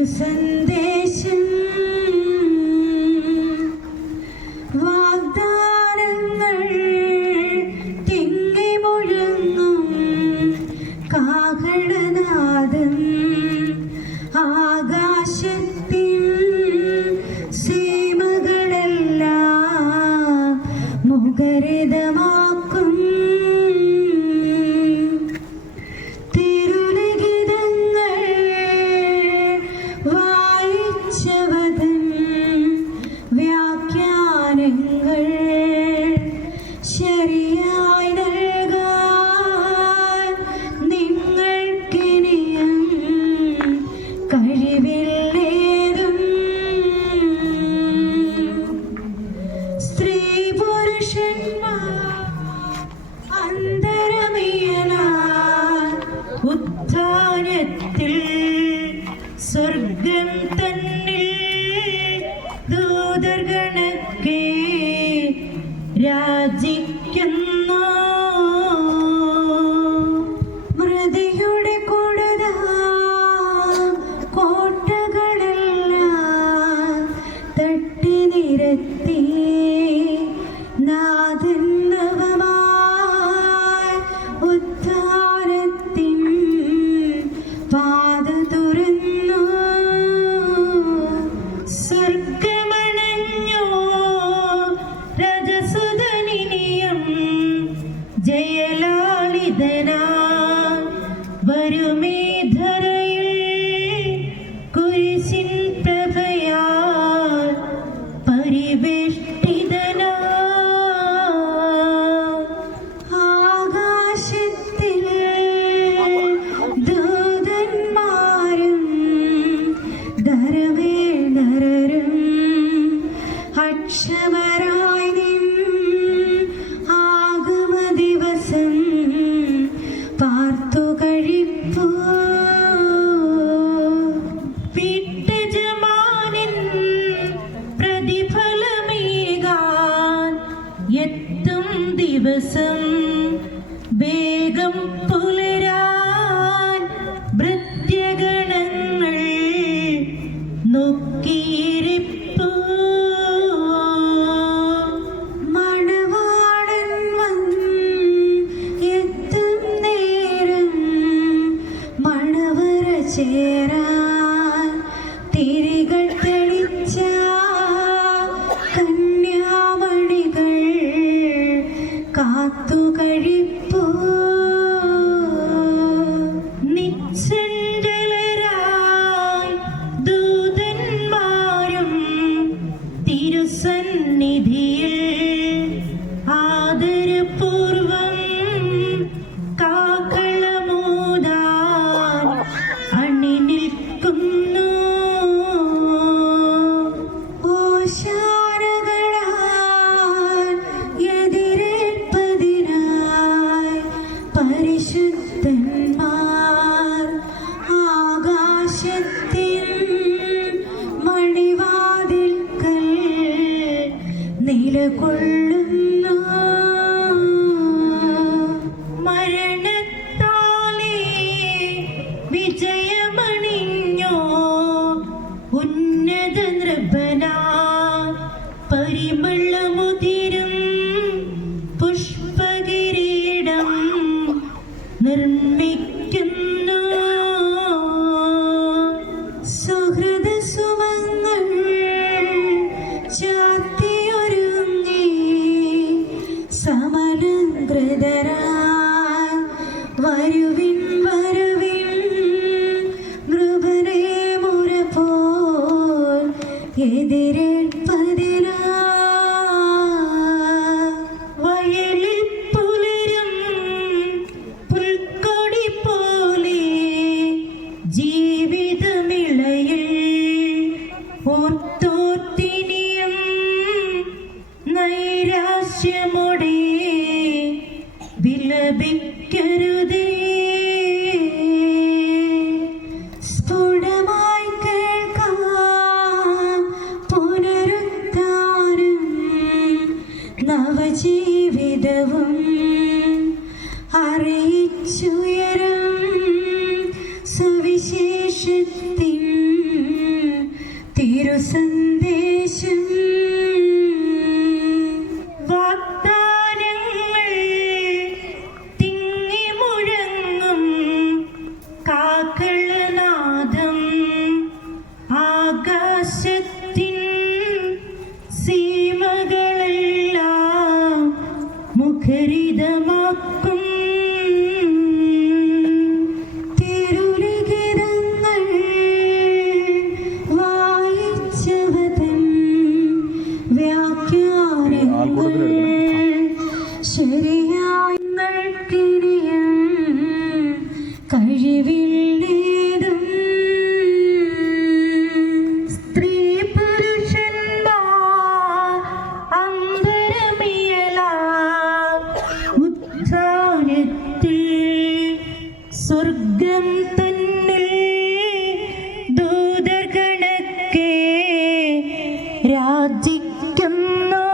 തിരുസന്ദേശം വാഗ്ദാനങ്ങൾ തിങ്ങി മുഴങ്ങും കാഹളനാദം ആകാശത്തിൻ സീമകളെല്ലാം മുഖരിതമാക്കും ശരിയായി നൽകാൻ നിങ്ങൾക്കിനിയും കഴിവില്ലേതും. സ്ത്രീ പുരുഷന്മാർ അന്തരമിയലാൻ ഉത്ഥാനത്തിൽ സ്വർഗം തന്നിൽ ദൂതർഗണക്കെ രാജിക്കുന്നു. മൃതിയുടെ കൊടുത കോട്ടകളെല്ലാം തട്ടി നിരത്തി നാഥൻ നവമായി ഉദ്ധാരത്തിൻ പാത തുറന്നു. സ്വർഗമണഞ്ഞോ ജയലാളിതനാ വരുമേ ധരയിൽ കുരിശിൻ പ്രഭയാൽ പരിവേഷ്ടിതനാ. ആകാശത്തിൽ ദൂതന്മാരും ധരമേൽ നരരും അക്ഷമരായി പാർത്തു കഴിപ്പൂ. വീട്ടജമാനൻ പ്രതിഫലമേകാൻ എത്തും ദിവസം വേഗം പുലരാൻ ഭൃത്യഗണങ്ങൾ നോക്കിയിരിപ്പൂ. ചേരാൻ തിരികൾ തെളിച്ച കന്യാമണികൾ കാത്തു കഴിപ്പൂ. നിശ്ചഞ്ചലരാം ദൂതന്മാരും തിരുസന്നിധിയിൽ ആദരപൂർവം പരിശുദ്ധന്മാർ ആകാശത്തിൻ മണിവാതിൽക്കൽ നിലകൊള്ളുന്നു. മരണത്താലേ വിജയമണിഞ്ഞോ ഉന്നത നൃപനാ പരിമളമുതിരും പുഷ്പകിരീടം നിർമ്മിക്കുന്നു. സുഹൃത സുമങ്ങൾ ചാത്തിയൊരുങ്ങി സമലങ്കൃതരായി വരുവിൻ വരുവിൻ നൃപനേ മുര പോൽ എതിരേൽപ്പതിനാ. ജീവിതമിളയിൽ ഓർത്തോർത്തിനിയും നൈരാശ്യമോടെ വിലപിക്കരുതേ. സന്ദേശം വാഗ്ദാനങ്ങൾ തിങ്ങി മുഴങ്ങും കാക്കളനാദം ആകാശത്തിൻ സീമകളെല്ലാം മുഖരിതമാക്കും ശരിയായിരിയും കഴിവില്ലേതും സ്ത്രീ പുരുഷന്മാർ അമ്പരമിയല ഉദ്ധാനത്തിൽ സ്വർഗം തന്നിൽ ദൂതഗണക്കെ രാജിക്കുന്നു.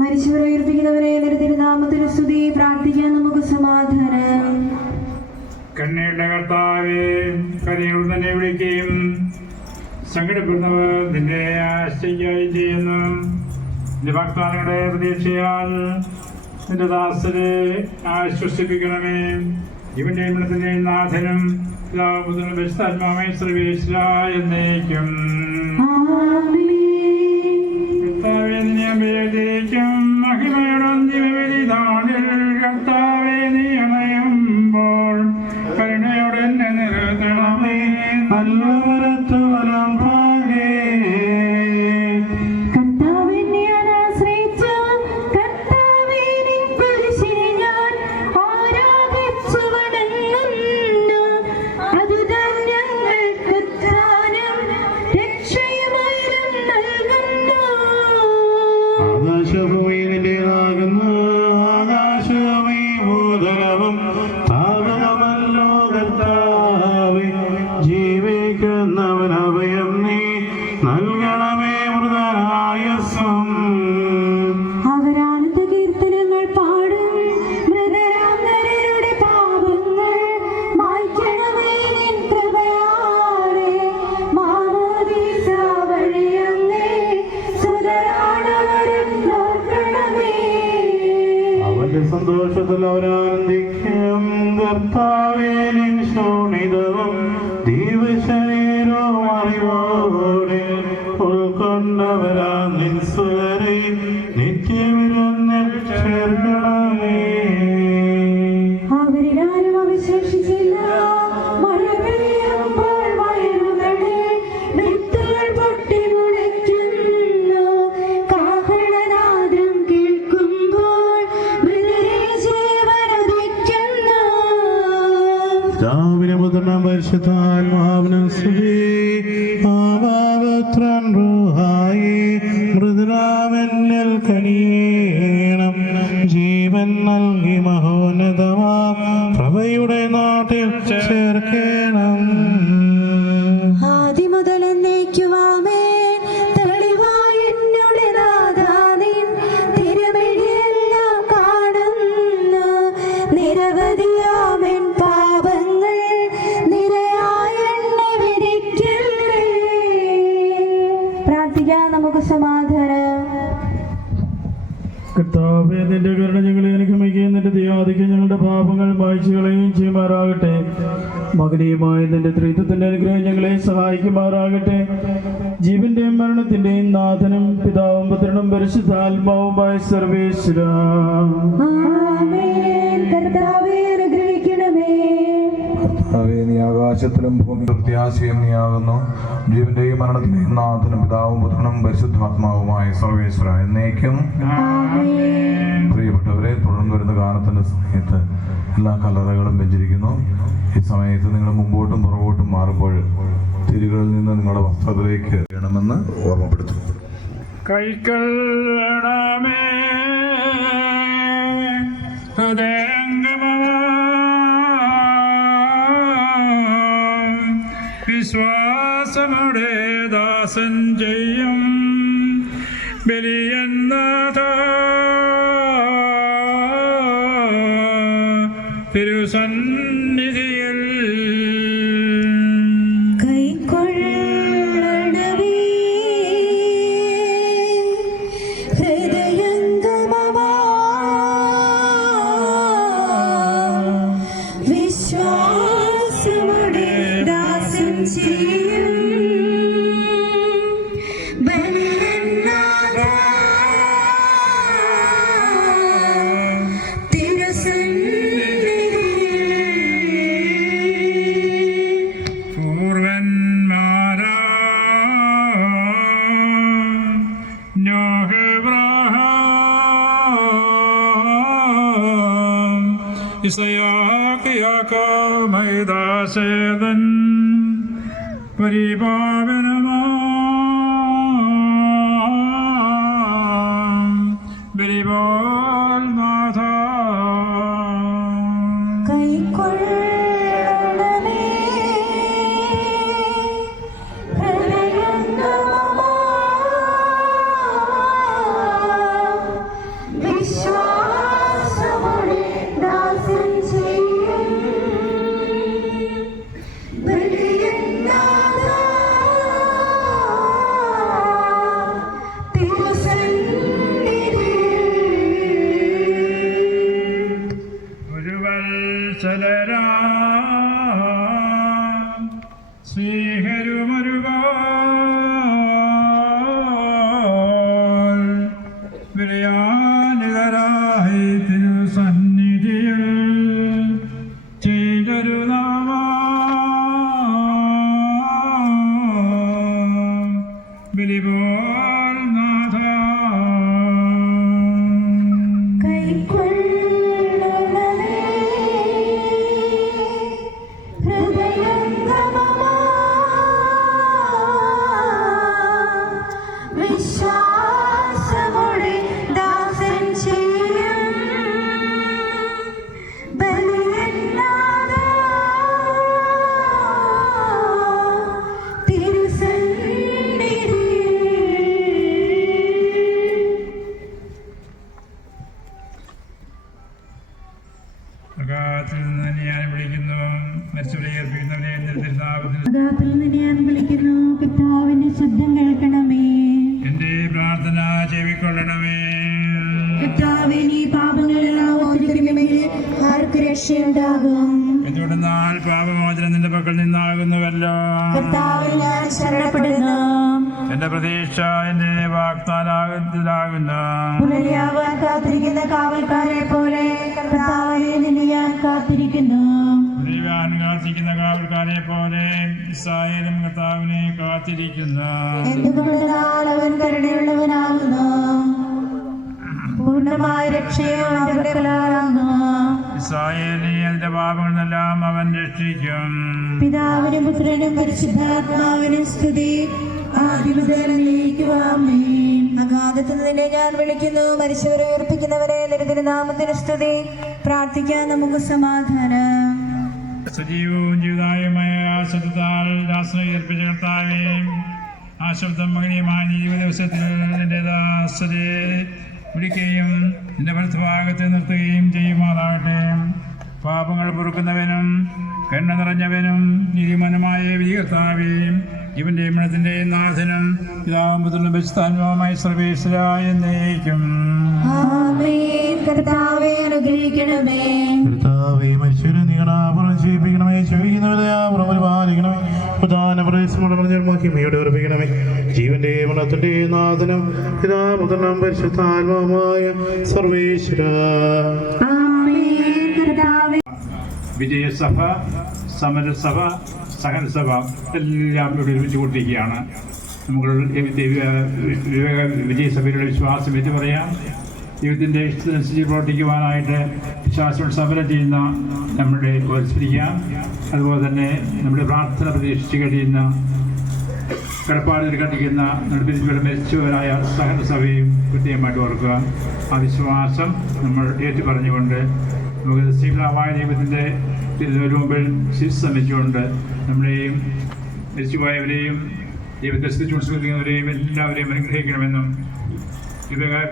മരിച്ചവരെ ഉയർപ്പിക്കുന്നവരെ തിരുനാമത്തിന് സ്തുതി. പ്രാർത്ഥിക്കാൻ നമുക്ക് സമാധാനം. കണ്ണീരുടെ കർത്താവേ, കരയോട് തന്നെ വിളിക്കുകയും സങ്കടപ്പെടുന്നവർ നിന്റെ ആശ്രയിക്കുകയും ചെയ്യുന്നു. നിന്റെ ഭക്താദികളുടെ പ്രതീക്ഷയാൽ നിന്റെ ദാസരെ ആശ്വസിപ്പിക്കണമേ. ഇവന്റെ മൃതന്റെ നാഥനും പിതാവുപുത്രനും പരിശുദ്ധാത്മാവുമായ സർവേശ്വര എന്നേക്കും. മഹിമയുടെ കർത്താവേ, നീ അണയുമ്പോൾ കരുണയോടെ നിലനിർത്തണമേ. നല്ലവരത്തു വലം പാകേ സന്തോഷത്തിൽ അവരാനന്ദിക്കും. കർത്താവേ, നിൻ ശോണിതവും ദീപശരീരവും അറിവോടെ ഉൾക്കൊണ്ടവരാ നിൻ സ്വരെ നിത്യവിരുന്നിൽ ചേർക്കണമേ. അവരിലാരും അവശേഷിച്ചില്ല. മഴ പെയ്യുമ്പോൾ വയലുകളിൽ വിത്തുകൾ പൊട്ടി മുളയ്ക്കുന്നു. കാഹളനാദം കേൾക്കുമ്പോൾ രാവിലെ മുതൽ പരിശുദ്ധാത്മാവിനും സ്തുതി. ആവാവത്രൻ റൂഹായി മൃദുരാമെന്നിൽ കനിയേണം. ജീവൻ നൽകി മഹോന്നതമാം പ്രഭയുടെ നാട്ടിൽ ചേർക്കണം. ആദ്യം മുതൽ എന്നേക്കുവാമേ. നിരവധിയാമൻ പാപങ്ങൾ നിരയായ വിധിക്കണമേ. പ്രാർത്ഥിക്കാം നമുക്ക് സമാധാനം. കർത്താവേ, നിന്റെ കരുണ ഞങ്ങളെ അനുഗമിക്കുകയും നിന്റെ ദയാധികം ഞങ്ങളുടെ പാപങ്ങൾ മായ്ച്ചു കളയുകയും ചെയ്യുമാറാകട്ടെ. മകനീയമായ നിന്റെ ത്രിത്വത്തിന്റെ അനുഗ്രഹം ഞങ്ങളെ സഹായിക്കുമാറാകട്ടെ. ജീവന്റെയും മരണത്തിന്റെയും നാഥനും പിതാവും പുത്രനും പരിശുദ്ധാത്മാവുമായ സർവേശ്വര. കർത്താവേ, നീ ആകാശത്തിലും ഭൂമി പ്രത്യാശയും നീയാകുന്നു. ജീവന്റെയും മരണത്തിന്റെയും നാഥനും പിതാവും പുത്രനും പരിശുദ്ധാത്മാവുമായ സർവേശ്വര എന്നേക്കും. പ്രിയപ്പെട്ടവരെ, തുടർന്ന് വരുന്ന ഗാനത്തിന്റെ സമയത്ത് എല്ലാ കല്ലറകളും വെച്ചിരിക്കുന്നു. ഈ സമയത്ത് നിങ്ങൾ മുമ്പോട്ടും പുറകോട്ടും മാറുമ്പോൾ തിരികളിൽ നിന്ന് നിങ്ങളുടെ വസ്ത്രത്തിലേക്ക് വേണമെന്ന് ഓർമ്മപ്പെടുത്തും. കൈക്കൊള്ളണമേ ഹൃദയംഗമ വിശ്വാസ വിശ്വാസമുടെ ദാസൻ ചെയ്യും ബലിയന്നാഥ തിരുസന്നിധിയിൽ കൈക്കൊള്ളണമേ ഹൃദയംഗമമാ വിശ്വാസമുടെ ദാസൻ ചെയ്യും ബലിയന്നാഥ മൈദാസേതൻ പരിപാവനമാ ബലിപോൽ നാഥ കൈക്കൊള്ളണമേ ഹൃദയംഗമമാ വിശ്വാസമുടെ ദാസൻ ചെയ്യും ബലിയന്നാഥ തിരുസന്നിധിയിൽ ഒരു വത്സലരാ സ്വീകരുമരുകൾ വിരയാനിതരായി തിരുസന്നിധിയിൽ ചെയ്തൊരു നാമ ബലിപോൽ നാഥ കൈക്കൊള്ളണമേ ഹൃദയംഗമമാ വിശ്വാസമുടെ ദാസൻ ചെയ്യും ബലിയന്നാഥ തിരുസന്നിധിയിൽ അകാലത്തിൽ നിന്ന് ഞാൻ വിളിക്കുന്നു മരിച്ചവരെ ഏർപ്പിക്കുന്നവനെ നിർത്തിരുന്നാപത്തിൽ അഗാത്തിൽ നിന്ന് ഞാൻ വിളിക്കുന്നു, കർത്താവിന്റെ ശബ്ദം കേൾക്കണമേ. എന്റെ പ്രാർത്ഥന ചെവിക്കൊള്ളണമേ. കർത്താവേ, നീ പാപങ്ങളെല്ലാം ഓർത്തിരിക്കണമെങ്കിൽ ആർക്ക് രക്ഷയുണ്ടാകും? എന്തുകൊണ്ടെന്നാൽ പാപമോചനം നിന്റെ പക്കൽ നിന്നാകുന്നുവല്ലോ. കർത്താവിൽ ഞാൻ ശരണപ്പെടുന്നു. എന്റെ പ്രതീക്ഷ എന്റെ വാഗ്ദാനത്തിലാകുന്നു. പുനരാവാൻ കാത്തിരിക്കുന്ന കാവൽക്കാരെ പോലെ കർത്താവേ, നിന്നെ ഞാൻ കാത്തിരിക്കുന്നു. ദൈവാൻ കാത്തിരിക്കുന്ന കാവൽക്കാരെ പോലെ ഇസ്രായേലും കർത്താവിനെ കാത്തിരിക്കുന്നു. എന്തുകൊണ്ടെന്നാൽ അവൻ കരുണയുള്ളവനാകുന്നു, പൂർണ്ണമായ രക്ഷയോ അവന്റെ പക്കലാകുന്നു. ഇസ്രായേലിനെ അതിന്റെ പാപങ്ങളെല്ലാം അവൻ രക്ഷിക്കും. പിതാവിനും പുത്രനും പരിശുദ്ധാത്മാവിനും സ്തുതി, ആദ്യം മുതൽ എന്നേക്കും ആമേൻ. അഗാധത്തിൽ നിന്നെ ഞാൻ വിളിക്കുന്നു, മരിച്ചവരെ ഉയർപ്പിക്കുന്നവരെ നിന്റെ തിരുനാമത്തിന് സ്തുതി. പ്രാർത്ഥിക്കാൻ നമുക്ക് സമാധാനം. സജീവവും ജീവിതായുമായ ആ ശബ്ദത്താൽ ദാസനെ ഉയർപ്പിച്ച കർത്താവേ, ആ ശബ്ദം മകനീയമായ ജീവിത ദിവസത്തിൽ നിന്റെ ദാസരെ വിളിക്കുകയും നിന്റെ വലത്തുഭാഗത്ത് നിർത്തുകയും ചെയ്യുമാറാകട്ടെ. പാപങ്ങൾ പൊറുക്കുന്നവനും കരുണ നിറഞ്ഞവനും നീതിമാനുമായ വിധികർത്താവേ, ഇവന്റെ മരണത്തിന്റെയും നാഥനും പിതാവും പുത്രനും പരിശുദ്ധാത്മാവുമായ സർവേശ്വര എന്നേക്കും. ആമേൻ. കർത്താവേ, അനുഗ്രഹിക്കണമേ. കർത്താവേ, മനുഷ്യരെ നീണാപുറം ചെയ്യിപ്പിക്കണമേ, ക്ഷമിക്കുന്നവരെയാപുറം പരിപാലിക്കണമേ, പ്രധാന പ്രദേശമടമയുടെ ഉറപ്പിക്കണമേ. ജീവന്റെ മരണത്തിന്റെ നാഥനും പിതാപുത്രനും പരിശുദ്ധാത്മാവുമായ സർവേശ്വര. ആമേൻ. കർത്താവേ, വിജയസഭ, സമരസഭ, സഹനസഭ എല്ലാം ഇവിടെ ഒരുമിച്ച് കൊണ്ടിരിക്കുകയാണ്. നമുക്ക് വിജയസഭയിലുള്ള വിശ്വാസം ഏറ്റു പറയാം. ദൈവത്തിൻ്റെ ഇഷ്ടത്തിനനുസരിച്ച് പ്രവർത്തിക്കുവാനായിട്ട് വിശ്വാസം സമരം ചെയ്യുന്ന നമ്മുടെ സ്മരിക്കാം. അതുപോലെ തന്നെ നമ്മുടെ പ്രാർത്ഥന പ്രതീക്ഷിച്ച് കഴിയുന്ന കടപ്പാടുകൾ കണ്ടിരിക്കുന്ന നമ്മുടെ മരിച്ചവരായ സഹനസഭയും കൃത്യമായിട്ട് ഓർക്കുക. ആ വിശ്വാസം നമ്മൾ ഏറ്റു പറഞ്ഞുകൊണ്ട് നമുക്ക് ശീലമായ ദൈവത്തിൻ്റെ മുമ്പിൽ ശിരസ്സമിച്ചുകൊണ്ട് നമ്മുടെയും മരിച്ചുപോയവരെയും ദൈവത്തെ സ്തുതിക്കുന്നവരെയും എല്ലാവരെയും അനുഗ്രഹിക്കണമെന്നും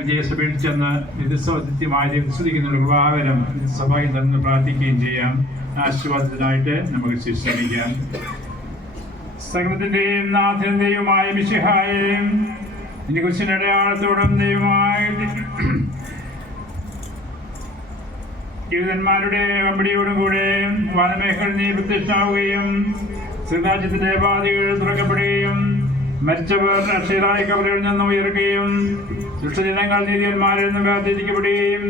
വിജയസഭയിൽ ചെന്ന് നിത്യസത്യമായി സ്തുതിക്കുന്ന കൃപാവരം സഭയിൽ നിന്ന് പ്രാർത്ഥിക്കുകയും ചെയ്യാം. ആശീർവാദത്തിനായിട്ട് നമുക്ക് ശ്രമിക്കാം. സകലത്തിന്റെയും നാഥന്റെയുമായ മിശിഹായെയും ഇനി കുറിച്ചിന്റെ അടയാളത്തോടും ദൈവമായി യൂതന്മാരുടെ കമ്പടിയോടും കൂടെ വനമേഖല നീ പ്രത്യക്ഷമാവുകയും ശ്രീരാജ്യത്തിന്റെ പാതികൾ തുറക്കപ്പെടുകയും മരിച്ചവർ അക്ഷരായ കബറിൽ നിന്ന് ഉയർക്കുകയും ദുഷ്ടജനങ്ങൾ നീതിയന്മാരിൽ നിന്ന് വേർതിരിക്കപ്പെടുകയും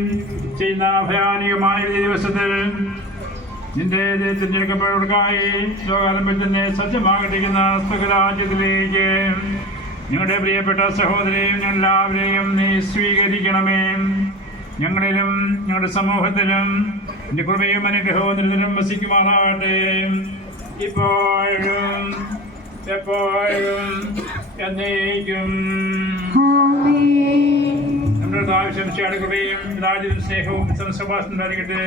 ചെയ്യുന്ന ഭയാനകമായ ദിവസത്തിൽ നിന്റെ തിരഞ്ഞെടുക്കപ്പെട്ടവർക്കായി ലോകാരംഭത്തിൽ തന്നെ സജ്ജമാകട്ടിരിക്കുന്ന സുഖരാജ്യത്തിലേക്ക് ഞങ്ങളുടെ പ്രിയപ്പെട്ട സഹോദരെയും ഞങ്ങളെല്ലാവരെയും നീ സ്വീകരിക്കണമേ. ഞങ്ങളിലും ഞങ്ങളുടെ സമൂഹത്തിലും നിന്റെ കൃപയും അനുഗ്രഹവും നിരന്തരം വസിക്കുമാറാകട്ടെ, ഇപ്പോഴും എപ്പോഴും എന്നേക്കും. നമ്മുടെ ആവശ്യം കൃപയും രാജ്യവും സ്നേഹവും സംസഭാസം നൽകട്ടെ,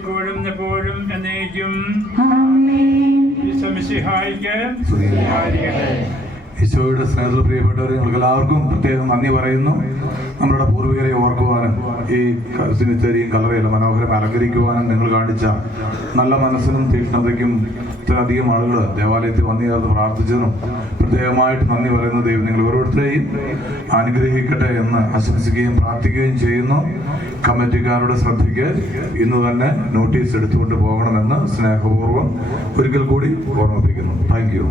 ഇപ്പോഴും എപ്പോഴും എന്നേക്കും. ഈശോയുടെ സ്നേഹത്തിൽ പ്രിയപ്പെട്ടവർ, നിങ്ങൾക്ക് എല്ലാവർക്കും പ്രത്യേകം നന്ദി പറയുന്നു. നമ്മളുടെ പൂർവികരെ ഓർക്കുവാനും ഈ സിനിച്ചേരിയും കല്ലറയെല്ലാം മനോഹരം അലങ്കരിക്കുവാനും നിങ്ങൾ കാണിച്ച നല്ല മനസ്സിനും തീക്ഷ്ണതയ്ക്കും ഇത്രയധികം ആളുകൾ ദേവാലയത്തിൽ വന്നു ചേർന്ന് പ്രാർത്ഥിച്ചതിനും പ്രത്യേകമായിട്ട് നന്ദി പറയുന്ന ദൈവം നിങ്ങൾ ഓരോരുത്തരെയും അനുഗ്രഹിക്കട്ടെ എന്ന് ആശംസിക്കുകയും പ്രാർത്ഥിക്കുകയും ചെയ്യുന്നു. കമ്മിറ്റിക്കാരുടെ ശ്രദ്ധയ്ക്ക് ഇന്ന് തന്നെ നോട്ടീസ് എടുത്തുകൊണ്ട് പോകണമെന്ന് സ്നേഹപൂർവ്വം ഒരിക്കൽ കൂടി ഓർമ്മിപ്പിക്കുന്നു. Thank you.